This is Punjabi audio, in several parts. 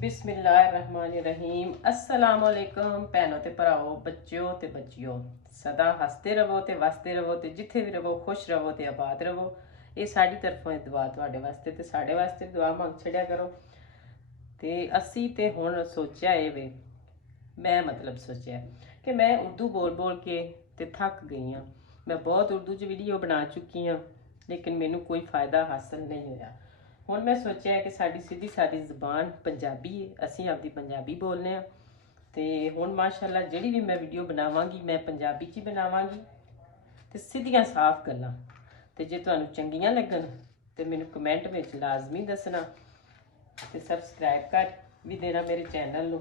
बिस्मिल्लाहिर्रहमानिर्रहीम अस्सलाम वालेकुम भैनों ते भराओ बच्चों ते बच्चियों सदा हसते रवो ते वसते रवो ते जिथे भी रवो खुश रवो ते आबाद रवो। ये साड़ी तरफों दुआ तुहाडे वास्ते ते साडे वास्ते दुआ मंग छड़िया करो। ते असी ते हुण सोचिया वे मैं मतलब सोचिया कि मैं उर्दू बोल बोल के ते थक गई हाँ। मैं बहुत उर्दू च वीडियो बना चुकी हाँ लेकिन मैनू कोई फायदा हासिल नहीं होया। हुण मैं सोचिया कि साडी सीधी सादी जबान पंजाबी है, असीं आपदी पंजाबी बोलने आ। ते हुण माशाअल्लाह जिहड़ी भी मैं वीडियो बनावांगी मैं पंजाबी च बनावांगी ते सीधियां साफ गल्लां। ते जे तुहानूं चंगियां लगन ते मैनूं कमेंट विच लाजमी दसना ते सबसक्राइब कर भी देना मेरे चैनल नूं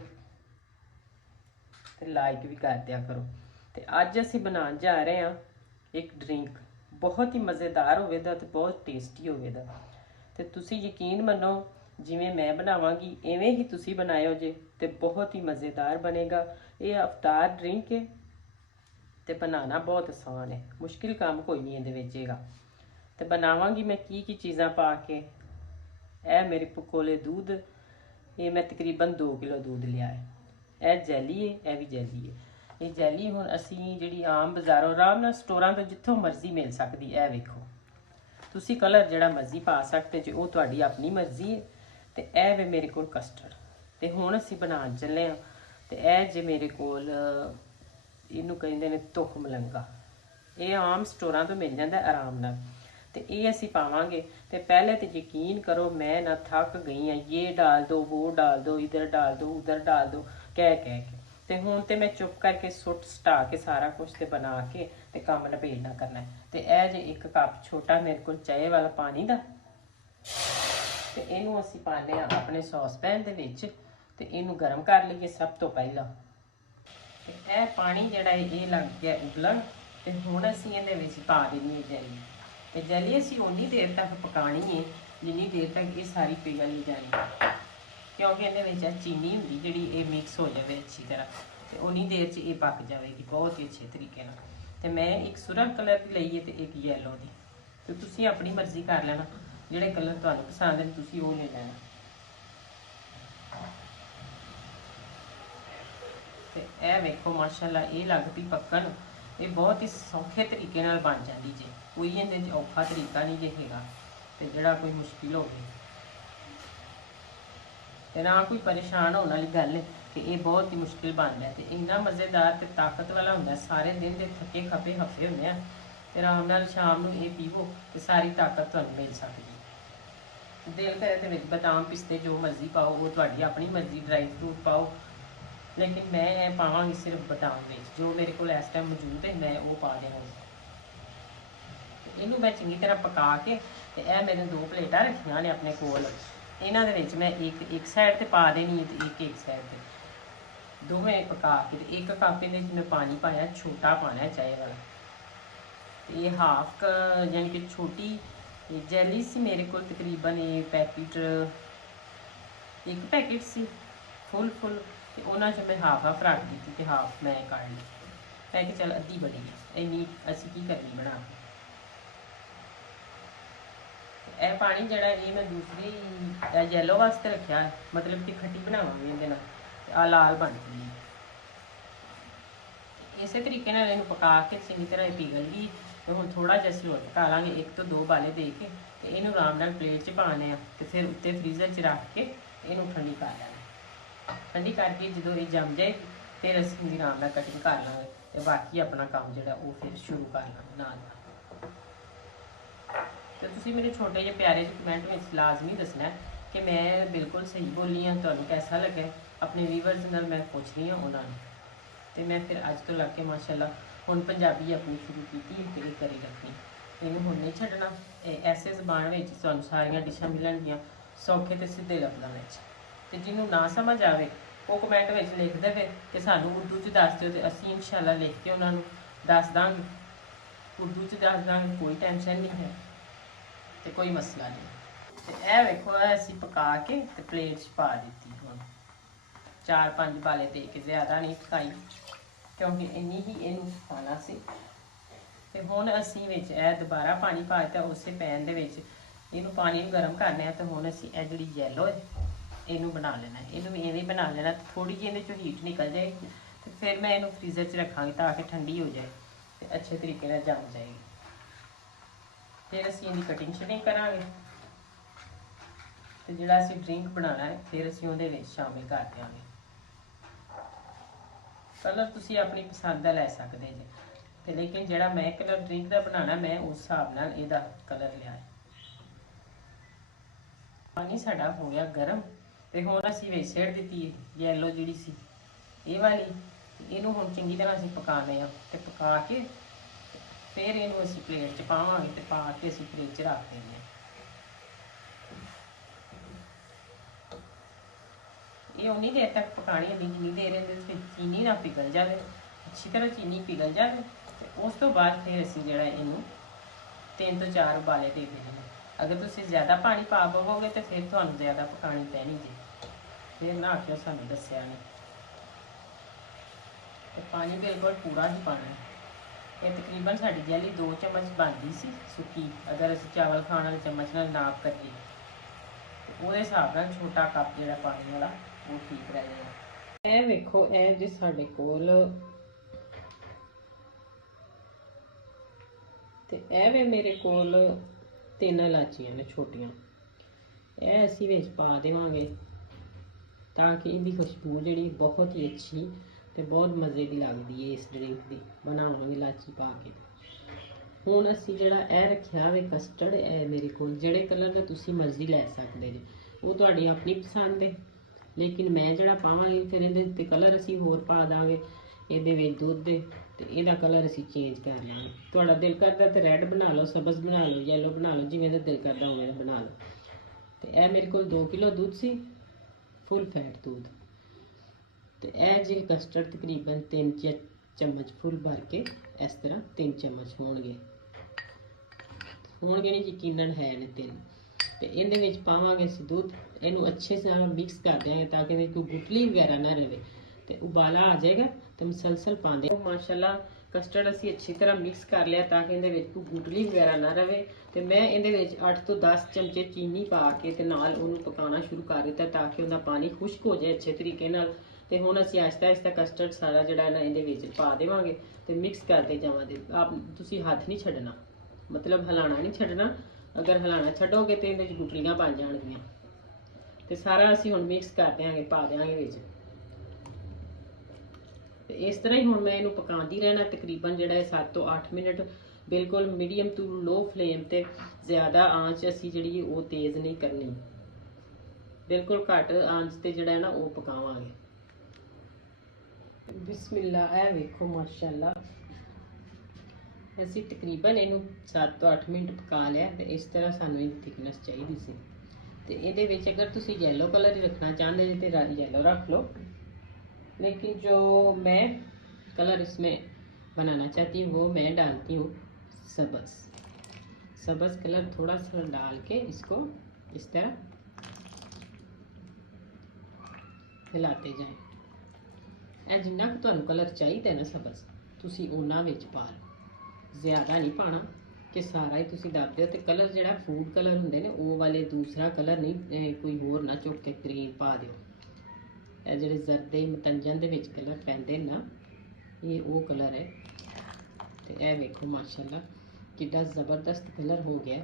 ते लाइक भी कर दिया करो। ते अज असीं बनाउण जा रहे हां एक ड्रिंक, बहुत ही मज़ेदार होवेगा ते बहुत टेस्टी होवेगा। तो तुसी यकीन मनो जिमें मैं बनावांगी इवें ही तुसी बनायो जे ते बहुत ही मज़ेदार बनेगा। ये अवतार ड्रिंक है ते बनाना बहुत आसान है, मुश्किल काम कोई नहीं इहदे विच हैगा। ते बनावांगी मैं की चीज़ां पा के। ए मेरे कोले दूध, ये मैं तकरीबन 2 किलो दूध लिया है। ए जैली है, ए भी जैली है। ये जैली हुण असीं जिहड़ी आम बाज़ारों आराम नाल स्टोरां तो जिथों मर्जी मिल सकदी। ए वेखो तुसी कलर जिहड़ा मर्जी पा सकते जे, वो तुहाडी अपनी मर्जी है। ते ए वे मेरे कोल कस्टर्ड ते हुण असीं बनाउण चले हां। ते ए जे मेरे कोल इहनूं कहिंदे ने तुख मलंगा, ये आम स्टोरां तो मिल जांदा आराम नाल। ते ये असीं पावांगे ते पहले तो यकीन करो मैं ना थक गई हाँ। ये डाल दो, वो डाल दो, इधर डाल दो, उधर डाल दो कह के ते हुण ते मैं चुप करके सुट सटा के सारा कुछ ते बना के ते काम नबेड़ना करना है। ते ए जे 1 कप छोटा मेरे को चाय वाला पानी दा ते इनू असीं पाने अपने सॉसपैन दे विच ते इनू गर्म कर लईए। सब तो पहला ते ए पानी जिहड़ा ये लग गया उबलन ते हुण असीं इहदे विच पा देनी है जैली। ते जैली असीं उन्नी देर तक पकानी है जिन्नी देर तक ये सारी पिघल नहीं जानी, क्योंकि ये चीनी होंगी जी ये मिक्स हो जाए अच्छी तरह तो उन्नी देर च ये पक जाएगी बहुत ही अच्छे तरीके नाल। ते मैं एक सुरख कलर की लई है तो एक येलो की, तो तुसी अपनी मर्जी कर लेना जिहड़े कलर तुहानूं पसंद है तुसी वो ले लेना। ते ए वेखो माशाअल्लाह ये लग पई पक्कन। ये बहुत ही सौखे तरीके नाल बन जाती जे, कोई इहदे च औखा तरीका नहीं जे हैगा ते जिहड़ा कोई मुश्किल होवे ते ना कोई परेशान होने वाली गल है कि ये बहुत ही मुश्किल बनता है। तो इन्ना मज़ेदार तो ताकत वाला होंगे, सारे दिन के थके खपे हफे होंगे तो आराम नाल शाम को ये पीवो तो सारी ताकत तुहानूं मिल सकती। दिल करे तो बदाम पिस्ते जो मर्जी पाओ, वो तुहाडी अपनी मर्जी, ड्राई फ्रूट पाओ, लेकिन मैं पावांगी सिर्फ बदाम में जो मेरे को इस टाइम मौजूद है मैं वो पा देना। इनू मैं चंगी तरह पका के ते ए मैंने 2 प्लेटां रखियां ने अपने कोल। इन्हां दे विच मैं एक साइड ते पा देनी है तो एक साइड ते दोवें पका के। 1 कप इहदे च मैं पानी पाया, छोटा पाना है चाय वाला। ये हाफ यानी कि छोटी जैली सी मेरे को तकरीबन ये पैकेट 1 पैकेट सी फुल तो उन्हां च मैं हाफ रख दी तो हाफ मैं काढ़ ली। मैं कि चल अद्धी बड़ी इन्नी असीं की करनी बना के। यह पानी जड़ा ये मैं दूसरी येलो वास्ते रखा, मतलब कि खट्टी बनावांगे इहदे नाल आ लाल बन गई। इस तरीके नाल इहनूं पका के चंगी तरह पिघल गई तो हुण थोड़ा जिहा असीं होर पका लांगे 1 तो 2 बाले दे के ते इहनूं आराम नाल प्लेट च पाने ते फिर उत्ते फ्रीजर च रख के इहनूं ठंडी कर लैना। ठंडी करके जो ये जम जाएगी फिर असीं आराम नाल कटिंग कर लांगे ते बाकी अपना काम जिहड़ा वो फिर शुरू कर लांगे नाल। तो तुसी मेरे छोटे जे प्यारे जे कमेंट में लाजमी दसना कि मैं बिल्कुल सही बोली हाँ, तुहानूं कैसा लगे। अपने व्यूवर्स नाल मैं पुछनी हाँ उन्होंने तो मैं फिर अज तो लग के माशाअल्लाह हुण पंजाबी अपनी शुरू की ते करी रखनी। इन्हूं हुण नहीं छड्डना। ऐसे जबान में तुहानूं सारियां डिशां मिलणगियां सौखे ते सीधे लफ्ज़ां विच। ते जिन्हों ना समझ आवे वो कमेंट में लिख देवे कि सानूं उर्दू च दस दिओ ते असीं इंशाअल्लाह लिख के उन्होंने दस दांगे, उर्दू च दस दांगे, कोई टेंशन नहीं है तो कोई मसला नहीं। तो यह वेखो असीं पका के ते प्लेट च पा दी हुण 4-5 बाले दे के, ज़्यादा नहीं पकाई क्योंकि इन्नी ही इनू खाना सी। ते हुण असीं विच दोबारा पानी पा दिता उस पैन दे विच। इनू पानी नूं गर्म करने तो हुण असीं जिहड़ी येलो है ਇਹਨੂੰ ਬਣਾ ਲੈਣਾ। ਇਹਨੂੰ ਵੀ ਐਵੇਂ ਬਣਾ ਲੈਣਾ। ਥੋੜੀ ਜਿਹੀ ਇਹਦੇ ਚੋਂ ਹੀਟ ਨਿਕਲ ਜਾਏ ਤੇ ਫਿਰ ਮੈਂ ਇਹਨੂੰ ਫ੍ਰੀਜ਼ਰ 'ਚ ਰੱਖਾਂਗੀ ਤਾਂ ਕਿ ਠੰਡੀ ਹੋ ਜਾਏ ਤੇ ਅੱਛੇ ਤਰੀਕੇ ਨਾਲ ਜੰਮ ਜਾਏਗੀ। ਫਿਰ ਅਸੀਂ ਇਹਦੀ ਕਟਿੰਗ ਸ਼ਟਿੰਗ ਕਰਾਂਗੇ ਤੇ ਜਿਹੜਾ ਅਸੀਂ ਡਰਿੰਕ ਬਣਾਉਣਾ ਹੈ ਫਿਰ ਅਸੀਂ ਉਹਦੇ ਵਿੱਚ ਸ਼ਾਮਿਲ ਕਰ ਦਿਆਂਗੇ। ਕਲਰ ਤੁਸੀਂ ਆਪਣੀ ਪਸੰਦ ਦਾ ਲੈ ਸਕਦੇ ਜੇ ਤੇ ਲੇਕਿਨ ਜਿਹੜਾ ਮੈਂ ਕਲਰ ਡਰਿੰਕ ਦਾ ਬਣਾਉਣਾ ਮੈਂ ਉਸ ਹਿਸਾਬ ਨਾਲ ਇਹਦਾ ਕਲਰ ਲਿਆ ਹੈ। ਪਾਣੀ ਸਾਡਾ ਹੋ ਗਿਆ ਗਰਮ ਤੇ ਹੁਣ ਅਸੀਂ ਵਿੱਚ ਸਿੱਟ ਦਿੱਤੀ ਯੈਲੋ ਜਿਹੜੀ ਸੀ ਇਹ ਵਾਲੀ। ਇਹਨੂੰ ਹੁਣ ਚੰਗੀ ਤਰ੍ਹਾਂ ਅਸੀਂ ਪਕਾਉਣੇ ਆ ਤੇ ਪਕਾ ਕੇ ਫਿਰ ਇਹਨੂੰ ਅਸੀਂ ਪਲੇਟ 'ਚ ਪਾਵਾਂਗੇ ਤੇ ਪਾ ਕੇ ਅਸੀਂ ਫ੍ਰਿਜ 'ਚ ਰੱਖ ਦਿੰਦੇ ਹਾਂ। ਇਹ ਉਨੀ ਦੇਰ ਤੱਕ ਪਕਾਣੀ ਹੈ ਜਿੰਨੀ ਦੇਰ ਇਹਦੇ ਵਿੱਚ ਚੀਨੀ ਨਾ ਪਿਘਲ ਜਾਵੇ, ਅੱਛੀ ਤਰ੍ਹਾਂ ਚੀਨੀ ਪਿਘਲ ਜਾਵੇ ਤੇ ਉਸ ਤੋਂ ਬਾਅਦ ਫਿਰ ਅਸੀਂ ਜਿਹੜਾ ਇਹਨੂੰ 3 ਤੋਂ 4 ਉਬਾਲੇ ਦੇ ਦੇਣੇ। ਅਗਰ ਤੁਸੀਂ ਜ਼ਿਆਦਾ ਪਾਣੀ ਪਾ ਪਵੋਗੇ ਤੇ ਫਿਰ ਤੁਹਾਨੂੰ ਜ਼ਿਆਦਾ ਪਕਾਣੀ ਪੈਣੀ ਜੀ, ਫਿਰ ਨਾ ਆਖਿਓ ਸਾਨੂੰ ਦੱਸਿਆ ਨਹੀਂ। ਤੇ ਪਾਣੀ ਬਿਲਕੁਲ ਪੂਰਾ ਹੀ ਪਾਣਾ। ਇਹ ਤਕਰੀਬਨ ਸਾਡੀ ਜੈਲੀ 2 ਚਮਚ ਬਣਦੀ ਸੀ ਸੁੱਕੀ। ਅਗਰ ਅਸੀਂ ਚਾਵਲ ਖਾਣ ਵਾਲੇ ਚਮਚ ਨਾਲ ਨਾਪ ਕਰੀਏ ਉਹਦੇ ਹਿਸਾਬ ਨਾਲ ਛੋਟਾ ਕੱਪ ਜਿਹੜਾ ਪਾਣੀ ਵਾਲਾ ਉਹ ਠੀਕ ਰਹਿ ਜਾਏਗਾ। ਇਹ ਵੇਖੋ, ਇਹ ਜੇ ਸਾਡੇ ਕੋਲ ਤੇ ਇਹ ਵੇ ਮੇਰੇ ਕੋਲ 3 ਇਲਾਚੀਆਂ ਨੇ ਛੋਟੀਆਂ। ਇਹ ਅਸੀਂ ਵਿੱਚ ਪਾ ਦੇਵਾਂਗੇ ਤਾਂ ਕਿ ਇਹਦੀ ਖੁਸ਼ਬੂ ਜਿਹੜੀ ਬਹੁਤ ਹੀ ਅੱਛੀ ਤੇ ਬਹੁਤ ਮਜ਼ੇ ਦੀ ਲੱਗਦੀ ਹੈ। ਇਸ ਡਰਿੰਕ ਦੀ ਬਣਾਵਾਂਗੇ ਇਲਾਚੀ ਪਾ ਕੇ। ਹੁਣ ਅਸੀਂ ਜਿਹੜਾ ਇਹ ਰੱਖਿਆ ਵੇ ਕਸਟਰਡ, ਇਹ ਮੇਰੇ ਕੋਲ ਜਿਹੜੇ ਕਲਰ ਦਾ ਤੁਸੀਂ ਮਰਜ਼ੀ ਲੈ ਸਕਦੇ ਜੀ, ਉਹ ਤੁਹਾਡੀ ਆਪਣੀ ਪਸੰਦ ਹੈ। ਲੇਕਿਨ ਮੈਂ ਜਿਹੜਾ ਪਾਵਾਂਗੀ ਫਿਰ ਇਹਦੇ ਉੱਤੇ ਕਲਰ ਅਸੀਂ ਹੋਰ ਪਾ ਦਾਂਗੇ। ਇਹਦੇ ਵਿੱਚ ਦੁੱਧ ਦੇ ਤੇ ਇਹਦਾ ਕਲਰ ਅਸੀਂ ਚੇਂਜ ਕਰ ਲਾਂਗੇ। ਤੁਹਾਡਾ ਦਿਲ ਕਰਦਾ ਤੇ ਰੈੱਡ ਬਣਾ ਲਓ, ਸਬਜ਼ ਬਣਾ ਲਓ, ਯੈਲੋ ਬਣਾ ਲਓ, ਜਿਵੇਂ ਦਾ ਦਿਲ ਕਰਦਾ ਉਵੇਂ ਦਾ ਬਣਾ ਲਓ। ਤੇ ਇਹ ਮੇਰੇ ਕੋਲ 2 ਕਿਲੋ ਦੁੱਧ ਸੀ, ਫੁੱਲ ਫੈਟ ਦੁੱਧ। ਤੇ ਇਹ ਜੀ ਕਸਟਰਡ ਤਕਰੀਬਨ 3 ਚਮਚ ਫੁੱਲ ਭਰ ਕੇ ਇਸ ਤਰ੍ਹਾਂ 3 ਚਮਚ ਹੋਣਗੇ ਨਹੀਂ, ਯਕੀਨਨ ਹੈ ਨੇ 3। ਤੇ ਇਹਦੇ ਵਿੱਚ ਪਾਵਾਂਗੇ ਅਸੀਂ ਦੁੱਧ। ਇਹਨੂੰ ਅੱਛੇ ਤਰ੍ਹਾਂ ਮਿਕਸ ਕਰ ਦਿਆਂਗੇ ਤਾਂ ਕਿ ਇਹਦੇ ਕੋਈ ਗੁਟਲੀ ਵਗੈਰਾ ਨਾ ਰਹੇ ਤੇ ਉਬਾਲਾ ਆ ਜਾਏਗਾ ਤੇ ਮਸਲਸਲ ਪਾਉਂਦੇ। ਮਾਸ਼ਾਅੱਲਾ ਕਸਟਰਡ ਅਸੀਂ ਅੱਛੀ ਤਰ੍ਹਾਂ ਮਿਕਸ ਕਰ ਲਿਆ ਤਾਂ ਕਿ ਇਹਦੇ ਵਿੱਚ ਕੋਈ ਗੁਟਲੀ ਵਗੈਰਾ ਨਾ ਰਹੇ। ਤੇ ਮੈਂ ਇਹਦੇ ਵਿੱਚ 8 ਤੋਂ 10 ਚਮਚੇ ਚੀਨੀ ਪਾ ਕੇ ਤੇ ਨਾਲ ਉਹਨੂੰ ਪਕਾਉਣਾ ਸ਼ੁਰੂ ਕਰ ਦਿੱਤਾ ਤਾਂ ਕਿ ਉਹਦਾ ਪਾਣੀ ਖੁਸ਼ਕ ਹੋ ਜਾਏ ਅੱਛੇ ਤਰੀਕੇ ਨਾਲ। ਤੇ ਹੁਣ ਅਸੀਂ ਆਹਿਸਤਾ ਆਹਿਸਤਾ ਕਸਟਰਡ ਸਾਰਾ ਜਿਹੜਾ ਨਾ ਇਹਦੇ ਵਿੱਚ ਪਾ ਦੇਵਾਂਗੇ ਤੇ ਮਿਕਸ ਕਰਦੇ ਜਾਵਾਂਗੇ। ਤੁਸੀਂ ਹੱਥ ਨਹੀਂ ਛੱਡਣਾ, ਮਤਲਬ ਹਿਲਾਣਾ ਨਹੀਂ ਛੱਡਣਾ। ਅਗਰ ਹਿਲਾਣਾ ਛੱਡੋਗੇ ਤੇ ਇਹਦੇ ਵਿੱਚ ਗੁਟਲੀਆਂ ਬਣ ਜਾਣਗੀਆਂ। ਤੇ ਸਾਰਾ ਅਸੀਂ ਹੁਣ ਮਿਕਸ ਕਰ ਦਿਆਂਗੇ, ਪਾ ਦਿਆਂਗੇ ਵਿੱਚ। ਤੇ ਇਸ ਤਰ੍ਹਾਂ ਹੀ ਹੁਣ ਮੈਂ ਇਹਨੂੰ ਪਕਾਉਂਦੀ ਰਹਿਣਾ ਤਕਰੀਬਨ ਜਿਹੜਾ 7 ਤੋਂ 8 ਮਿੰਟ, ਬਿਲਕੁਲ ਮੀਡੀਅਮ ਟੂ ਲੋ ਫਲੇਮ ਤੇ। ਜ਼ਿਆਦਾ ਆਂਚ ਅਸੀਂ ਜਿਹੜੀ ਉਹ ਤੇਜ਼ ਨਹੀਂ ਕਰਨੀ, ਬਿਲਕੁਲ ਘੱਟ ਆਂਚ ਤੇ ਜਿਹੜਾ ਨਾ ਉਹ ਪਕਾਵਾਂਗੇ। ਬਿਸਮਿल्ला। ਇਹ ਵੇਖੋ ਮਾਸ਼ਾਅੱਲਾ ਅਸੀਂ ਤਕਰੀਬਨ ਇਹਨੂੰ 7 ਤੋਂ 8 ਮਿੰਟ ਪਕਾ ਲਿਆ ਤੇ ਇਸ ਤਰ੍ਹਾਂ ਸਾਨੂੰ ਇਹਦੀ ਥਿਕਨੈਸ ਚਾਹੀਦੀ ਸੀ। ਤੇ ਇਹਦੇ ਵਿੱਚ ਅਗਰ ਤੁਸੀਂ येलो कलर ही रखना चाहते हैं तो येलो रख लो, लेकिन जो मैं कलर इसमें बनाना चाहती हूँ वो मैं डालती हूँ सब्ज़ कलर। थोड़ा सा डाल के इसको इस तरह हिलाते जाएं। ਇਹ ਜਿੰਨਾ ਕੁ ਤੁਹਾਨੂੰ ਕਲਰ ਚਾਹੀਦਾ ਨਾ ਸਬਜ਼, ਤੁਸੀਂ ਉਹਨਾਂ ਵਿੱਚ ਪਾ ਲਓ। ਜ਼ਿਆਦਾ ਨਹੀਂ ਪਾਣਾ ਕਿ ਸਾਰਾ ਹੀ ਤੁਸੀਂ ਦੱਬ ਦਿਓ। ਤੇ ਕਲਰ ਜਿਹੜਾ ਫੂਡ ਕਲਰ ਹੁੰਦੇ ਨੇ ਉਹ ਵਾਲੇ ਦੂਸਰਾ ਕਲਰ ਨਹੀਂ, ਕੋਈ ਹੋਰ ਨਾ ਚੁੱਕ ਕੇ ਗ੍ਰੀਨ ਪਾ ਦਿਓ। ਇਹ ਜਿਹੜੇ ਜ਼ਰਦੇ ਮਤੰਜਨ ਦੇ ਵਿੱਚ ਕਲਰ ਪੈਂਦੇ ਨਾ, ਇਹ ਉਹ ਕਲਰ ਹੈ। ਤੇ ਇਹ ਵੇਖੋ ਮਾਸ਼ਾਅੱਲਾ ਕਿੰਨਾ ਜ਼ਬਰਦਸਤ ਕਲਰ ਹੋ ਗਿਆ।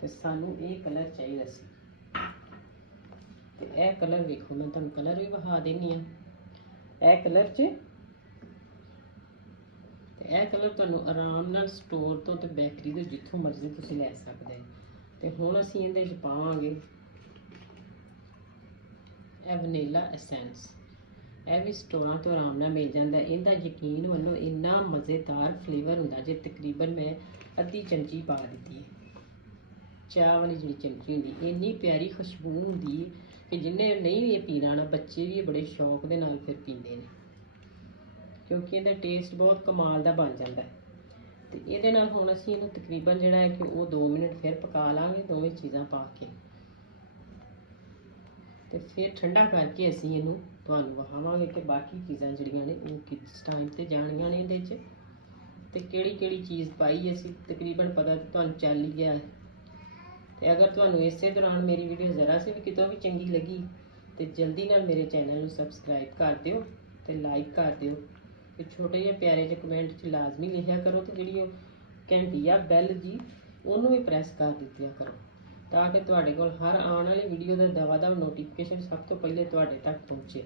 ਤੇ ਸਾਨੂੰ ਇਹ ਕਲਰ ਚਾਹੀਦਾ ਸੀ। ਤੇ ਇਹ ਕਲਰ ਵੇਖੋ, ਮੈਂ ਤੁਹਾਨੂੰ ਕਲਰ ਵੀ ਵਿਖਾ ਦਿੰਦੀ ਹਾਂ। ਇਹ ਕਲਰ 'ਚ ਤੇ ਇਹ ਕਲਰ ਤੁਹਾਨੂੰ ਆਰਾਮ ਨਾਲ ਸਟੋਰ ਤੋਂ ਤੇ ਬੇਕਰੀ ਤੋਂ ਜਿੱਥੋਂ ਮਰਜ਼ੀ ਤੁਸੀਂ ਲੈ ਸਕਦੇ ਹੋ। ਤੇ ਹੁਣ ਅਸੀਂ ਇਹਦੇ 'ਚ ਪਾਵਾਂਗੇ ਇਹ ਵਨੀਲਾ ਐਸੈਂਸ। ਇਹ ਵੀ ਸਟੋਰਾਂ ਤੋਂ ਆਰਾਮ ਨਾਲ ਮਿਲ ਜਾਂਦਾ। ਇਹਦਾ ਯਕੀਨ ਮੰਨੋ ਇੰਨਾ ਮਜ਼ੇਦਾਰ ਫਲੇਵਰ ਹੁੰਦਾ ਜੇ। ਤਕਰੀਬਨ ਮੈਂ ਅੱਧੀ ਚਮਚੀ ਪਾ ਦਿੱਤੀ ਹੈ, ਚਾਹ ਵਾਲੀ ਜਿਹੜੀ ਚਮਚੀ ਹੁੰਦੀ। ਇੰਨੀ ਪਿਆਰੀ ਖੁਸ਼ਬੂ ਹੁੰਦੀ ਕਿ ਜਿਹਨੇ ਨਹੀਂ ਇਹ ਪੀਣਾ ਨਾ, ਬੱਚੇ ਵੀ ਬੜੇ ਸ਼ੌਕ ਦੇ ਨਾਲ ਫਿਰ ਪੀਂਦੇ ਨੇ ਕਿਉਂਕਿ ਇਹਦਾ ਟੇਸਟ ਬਹੁਤ ਕਮਾਲ ਦਾ ਬਣ ਜਾਂਦਾ। ਤੇ ਇਹਦੇ ਨਾਲ ਹੁਣ ਅਸੀਂ ਇਹਨੂੰ ਤਕਰੀਬਨ ਜਿਹੜਾ ਹੈ ਕਿ ਉਹ 2 ਮਿੰਟ ਫਿਰ ਪਕਾ ਲਾਂਗੇ ਦੋਵੇਂ ਚੀਜ਼ਾਂ ਪਾ ਕੇ। ਤੇ ਫਿਰ ਠੰਡਾ ਕਰਕੇ ਅਸੀਂ ਇਹਨੂੰ ਤੁਹਾਨੂੰ ਵਿਖਾਵਾਂਗੇ ਕਿ ਬਾਕੀ ਚੀਜ਼ਾਂ ਜਿਹੜੀਆਂ ਨੇ ਉਹ ਕਿਸ ਟਾਈਮ ਤੇ ਜਾਣੀਆਂ ਨੇ ਇਹਦੇ 'ਚ ਤੇ ਕਿਹੜੀ ਕਿਹੜੀ ਚੀਜ਼ ਪਾਈ ਅਸੀਂ। ਤਕਰੀਬਨ ਪਤਾ ਤੁਹਾਨੂੰ ਚੱਲ ਹੀ ਗਿਆ। ਤੇ ਅਗਰ ਤੁਹਾਨੂੰ ਇਸੇ ਦੌਰਾਨ ਮੇਰੀ ਵੀਡੀਓ ਜ਼ਰਾ ਸੀ ਵੀ ਕਿਤੋਂ ਵੀ ਚੰਗੀ ਲੱਗੀ ਤੇ ਜਲਦੀ ਨਾਲ ਮੇਰੇ ਚੈਨਲ ਨੂੰ ਸਬਸਕ੍ਰਾਈਬ ਕਰ ਦਿਓ ਤੇ ਲਾਈਕ ਕਰ ਦਿਓ ਤੇ ਛੋਟੇ ਜਿਹੇ ਪਿਆਰੇ ਜਿਹੇ ਕਮੈਂਟ 'ਚ ਲਾਜ਼ਮੀ ਲਿਖਿਆ ਕਰੋ ਤੇ ਜਿਹੜੀ ਉਹ ਘੰਟੀ ਆ ਬੈਲ ਜੀ ਉਹਨੂੰ ਵੀ ਪ੍ਰੈਸ ਕਰ ਦਿੱਤਿਆ ਕਰੋ ਤਾਂ ਕਿ ਤੁਹਾਡੇ ਕੋਲ ਹਰ ਆਉਣ ਵਾਲੀ ਵੀਡੀਓ ਦਾ ਦਵਾ-ਦਵ ਨੋਟੀਫਿਕੇਸ਼ਨ ਸਭ ਤੋਂ ਪਹਿਲੇ ਤੁਹਾਡੇ ਤੱਕ ਪਹੁੰਚੇ।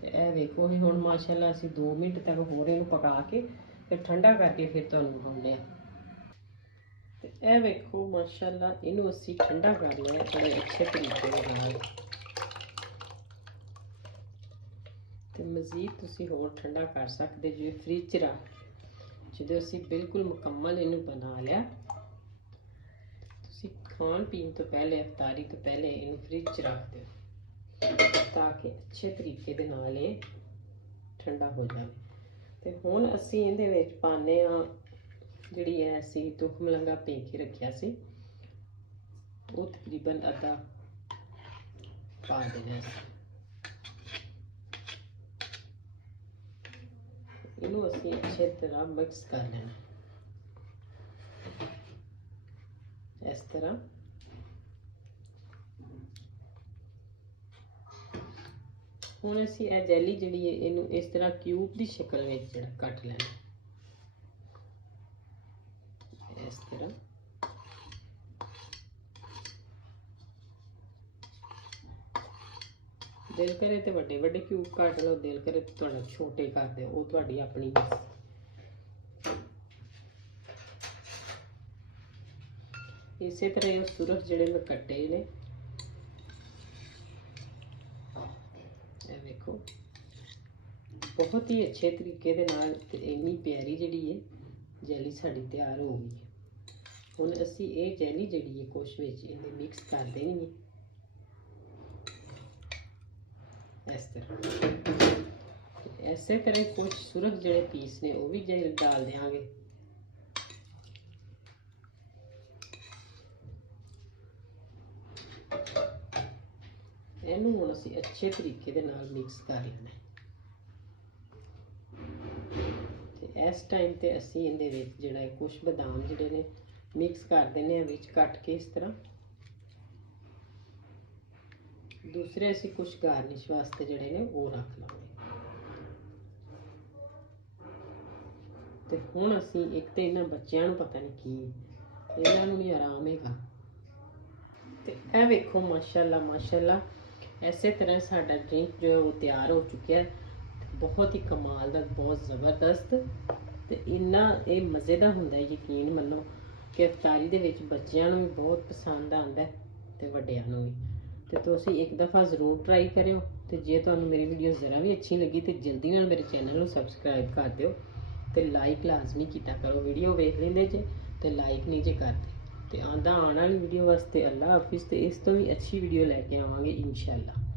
ਤੇ ਇਹ ਵੇਖੋ ਇਹ ਹੁਣ ਮਾਸ਼ਾਅੱਲਾ ਅਸੀਂ 2 ਮਿੰਟ ਤੱਕ ਹੋਰ ਇਹਨੂੰ ਪਕਾ ਕੇ ਫਿਰ ਠੰਡਾ ਕਰਕੇ ਫਿਰ ਤੁਹਾਨੂੰ ਦਿਖਾਉਂਦੇ ਆ। ਤੇ ਇਹ ਵੇਖੋ ਮਾਸ਼ਾਅੱਲਾ ਇਹਨੂੰ ਅਸੀਂ ਠੰਡਾ ਕਰ ਲਿਆ ਬੜੇ ਅੱਛੇ ਤਰੀਕੇ ਦੇ ਨਾਲ ਤੇ ਮਜ਼ੀਦ ਤੁਸੀਂ ਹੋਰ ਠੰਡਾ ਕਰ ਸਕਦੇ ਜਿਵੇਂ ਫ੍ਰਿਜ 'ਚ ਰੱਖ ਜਦੋਂ ਅਸੀਂ ਬਿਲਕੁਲ ਮੁਕੰਮਲ ਇਹਨੂੰ ਬਣਾ ਲਿਆ ਤੁਸੀਂ ਖਾਣ ਪੀਣ ਤੋਂ ਪਹਿਲੇ ਇਫਤਾਰੀ ਤੋਂ ਪਹਿਲੇ ਇਹਨੂੰ ਫ੍ਰਿਜ 'ਚ ਰੱਖ ਦਿਓ ਤਾਂ ਕਿ ਅੱਛੇ ਤਰੀਕੇ ਦੇ ਨਾਲ ਇਹ ਠੰਡਾ ਹੋ ਜਾਵੇ। ਤੇ ਹੁਣ ਅਸੀਂ ਇਹਦੇ ਵਿੱਚ ਪਾਉਂਦੇ ਹਾਂ ਜਿਹੜੀ ਹੈ ਅਸੀਂ ਤੁਖ ਮਲੰਗਾ ਭੇ ਕੇ ਰੱਖਿਆ ਸੀ ਉਹ ਤਕਰੀਬਨ ਅੱਧਾ ਪਾ ਦੇਣਾ। ਇਹਨੂੰ ਅਸੀਂ ਅੱਛੇ ਤਰ੍ਹਾਂ ਮਿਕਸ ਕਰ ਲੈਣਾ ਇਸ ਤਰ੍ਹਾਂ। ਹੁਣ ਅਸੀਂ ਇਹ ਜੈਲੀ ਜਿਹੜੀ ਹੈ ਇਹਨੂੰ ਇਸ ਤਰ੍ਹਾਂ ਕਿਊਬ ਦੀ ਸ਼ਕਲ ਵਿੱਚ ਜਿਹੜਾ ਕੱਟ ਲੈਣਾ ਇਸ ਤਰ੍ਹਾਂ। ਦਿਲ ਕਰੇ ਤੇ ਵੱਡੇ ਵੱਡੇ ਕਿਊਬ ਕੱਟ ਲਓ, ਦਿਲ ਕਰੇ ਤੇ ਤੁਹਾਡਾ ਛੋਟੇ ਕਰ ਦਿਓ, ਉਹ ਤੁਹਾਡੀ ਆਪਣੀ ਇਸੇ ਤਰ੍ਹਾਂ ਇਹ ਸੁਰਖ ਜਿਹੜੇ ਮੈਂ ਕੱਟੇ ਨੇ ਇਹ ਵੇਖੋ ਬਹੁਤ ਹੀ ਅੱਛੇ ਤਰੀਕੇ ਦੇ ਨਾਲ ਤੇ ਇੰਨੀ ਪਿਆਰੀ ਜਿਹੜੀ ਹੈ ਜੈਲੀ ਸਾਡੀ ਤਿਆਰ ਹੋ ਗਈ। ਹੁਣ ਅਸੀਂ ਇਹ ਜੈਲੀ ਜਿਹੜੀ ਹੈ ਕੁਛ ਵਿੱਚ ਇਹਦੇ ਮਿਕਸ ਕਰ ਦੇਣੀ ਹੈ ਇਸ ਤਰ੍ਹਾਂ। ਇਸੇ ਤਰ੍ਹਾਂ ਕੁਝ ਸੁਰਖ ਜਿਹੜੇ ਪੀਸ ਨੇ ਉਹ ਵੀ ਜੈਲ ਡਾਲ ਦੇਵਾਂਗੇ। ਇਹਨੂੰ ਹੁਣ ਅਸੀਂ ਅੱਛੇ ਤਰੀਕੇ ਦੇ ਨਾਲ ਮਿਕਸ ਕਰ ਲੈਣਾ ਤੇ ਇਸ ਟਾਈਮ ਤੇ ਅਸੀਂ ਇਹਦੇ ਵਿੱਚ ਜਿਹੜਾ ਕੁਝ ਬਦਾਮ ਜਿਹੜੇ ਨੇ ਮਿਕਸ ਕਰ ਦਿੰਦੇ ਆ ਵਿੱਚ ਕੱਟ ਕੇ ਇਸ ਤਰ੍ਹਾਂ। ਦੂਸਰੇ ਅਸੀਂ ਕੁਝ ਗਾਰਨਿਸ਼ ਵਾਸਤੇ ਜਿਹੜੇ ਨੇ ਉਹ ਰੱਖ ਲਾਂਗੇ। ਤੇ ਹੁਣ ਅਸੀਂ ਇੱਕ ਤੇ ਇਹਨਾਂ ਬੱਚਿਆਂ ਨੂੰ ਪਤਾ ਨਹੀਂ ਕੀ ਇਹਨਾਂ ਨੂੰ ਨਹੀਂ ਆਰਾਮ ਹੈਗਾ। ਤੇ ਇਹ ਵੇਖੋ ਮਾਸ਼ਾਅੱਲਾ ਮਾਸ਼ਾਅੱਲਾ ਇਸੇ ਤਰ੍ਹਾਂ ਸਾਡਾ ਡਰਿੰਕ ਜੋ ਉਹ ਤਿਆਰ ਹੋ ਚੁੱਕਿਆ ਬਹੁਤ ਹੀ ਕਮਾਲ ਦਾ ਬਹੁਤ ਜ਼ਬਰਦਸਤ ਤੇ ਇੰਨਾ ਇਹ ਮਜ਼ੇ ਦਾ ਹੁੰਦਾ ਯਕੀਨ ਮੰਨੋ ਕਿ ਇਫਤਾਰੀ ਦੇ ਵਿੱਚ ਬੱਚਿਆਂ ਨੂੰ ਵੀ ਬਹੁਤ ਪਸੰਦ ਆਉਂਦਾ ਤੇ ਵੱਡਿਆਂ ਨੂੰ ਵੀ। ਤੇ ਤੁਸੀਂ ਇੱਕ ਦਫਾ ਜ਼ਰੂਰ ਟਰਾਈ ਕਰਿਓ ਤੇ ਜੇ ਤੁਹਾਨੂੰ ਮੇਰੀ ਵੀਡੀਓ ਜ਼ਰਾ ਵੀ ਅੱਛੀ ਲੱਗੀ ਤੇ ਜਲਦੀ ਨਾਲ ਮੇਰੇ ਚੈਨਲ ਨੂੰ ਸਬਸਕ੍ਰਾਈਬ ਕਰ ਦਿਓ ਤੇ ਲਾਈਕ ਲਾਜ਼ਮੀ ਕੀਤਾ ਕਰੋ। ਵੀਡੀਓ ਵੇਖ ਲੈਂਦੇ ਜੇ ਤੇ ਲਾਈਕ ਨਹੀਂ ਜੇ ਕਰਦੇ ਤੇ ਆਉਣ ਵਾਲੀ ਵੀਡੀਓ ਵਾਸਤੇ ਅੱਲਾ ਹਾਫਿਜ਼ ਤੇ ਇਸ ਤੋਂ ਵੀ ਅੱਛੀ ਵੀਡੀਓ ਲੈ ਕੇ ਆਵਾਂਗੇ इंशाअल्लाह।